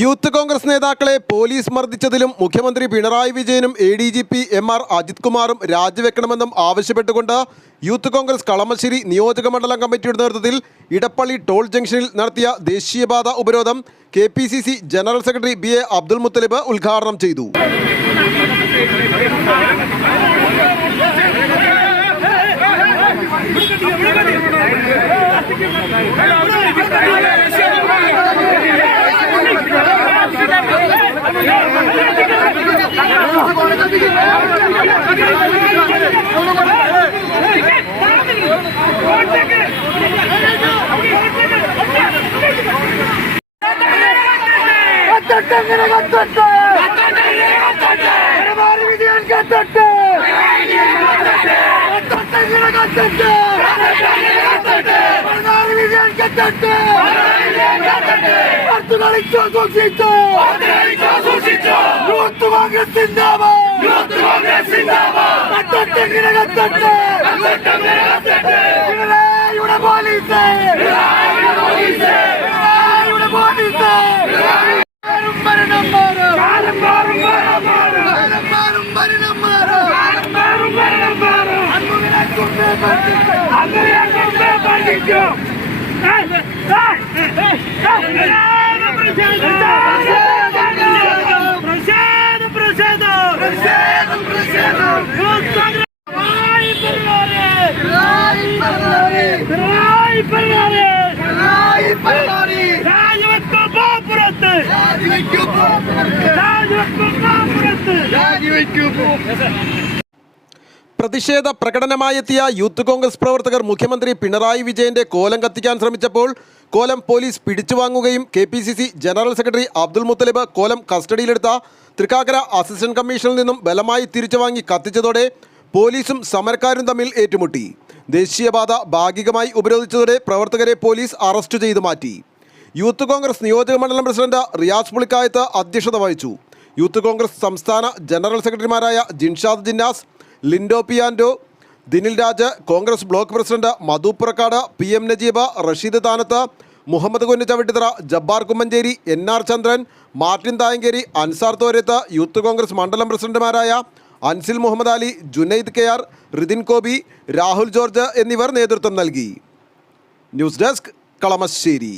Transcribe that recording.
Youth Congress നേതാക്കളെ police മർദ്ദിച്ചതിലും മുഖ്യമന്ത്രി പിണറായി വിജയനും ADGP MR അജിത് കുമാറും രാജിവെക്കണമെന്നും ആവശ്യപ്പെട്ടുകൊണ്ട് യൂത്ത് കോൺഗ്രസ് കളമശ്ശേരി നിയോജക മണ്ഡലം കമ്മിറ്റിയുടെ നേതൃത്വത്തിൽ ഇടപ്പള്ളി ടോൾ ജംഗ്ഷനിൽ നടത്തിയ ദേശീയപാത ഉപരോധം KPCC general secretary BA Abdul Muthalib ഉദ്ഘാടനം ചെയ്തു. പ്രതിഷേധ പ്രകടനമായെത്തിയ യൂത്ത് കോൺഗ്രസ് പ്രവർത്തകർ മുഖ്യമന്ത്രി പിണറായി വിജയന്റെ കോലം കത്തിക്കാൻ ശ്രമിച്ചപ്പോൾ കോലം പോലീസ് പിടിച്ചുവാങ്ങുകയും KPCC general secretary Abdul Muthalib കോലം കസ്റ്റഡിയിലെടുത്ത തൃക്കാക്കര അസിസ്റ്റന്റ് കമ്മീഷണറിൽ നിന്നും ബലമായി തിരിച്ചുവാങ്ങി കത്തിച്ചതോടെ പോലീസും സമരക്കാരും തമ്മിൽ ഏറ്റുമുട്ടി. ദേശീയപാത ഭാഗികമായി ഉപരോധിച്ചതോടെ പ്രവർത്തകരെ പോലീസ് അറസ്റ്റ് ചെയ്തു മാറ്റി. യൂത്ത് കോൺഗ്രസ് നിയോജക മണ്ഡലം പ്രസിഡന്റ് റിയാസ് പുളിക്കായത്ത് അധ്യക്ഷത വഹിച്ചു. യൂത്ത് കോൺഗ്രസ് സംസ്ഥാന ജനറൽ സെക്രട്ടറിമാരായ Jinshad Jinnas, Lindo Piando, Dinil Raj, Congress block president Madhu Purakkad, PM Najeeb, Rasheed Thanath, Muhammad Kunju Chavittithara, Jabbar Kummancheri, NR Chandran, Martin Thayankeri, Ansar Thorath, youth Congress മണ്ഡലം പ്രസിഡന്റുമാരായ അൻസിൽ മുഹമ്മദ് അലി, ജുനൈദ് KR, റിദിൻ കോബി, രാഹുൽ ജോർജ് എന്നിവർ നേതൃത്വം നൽകി. News desk Kalamassery.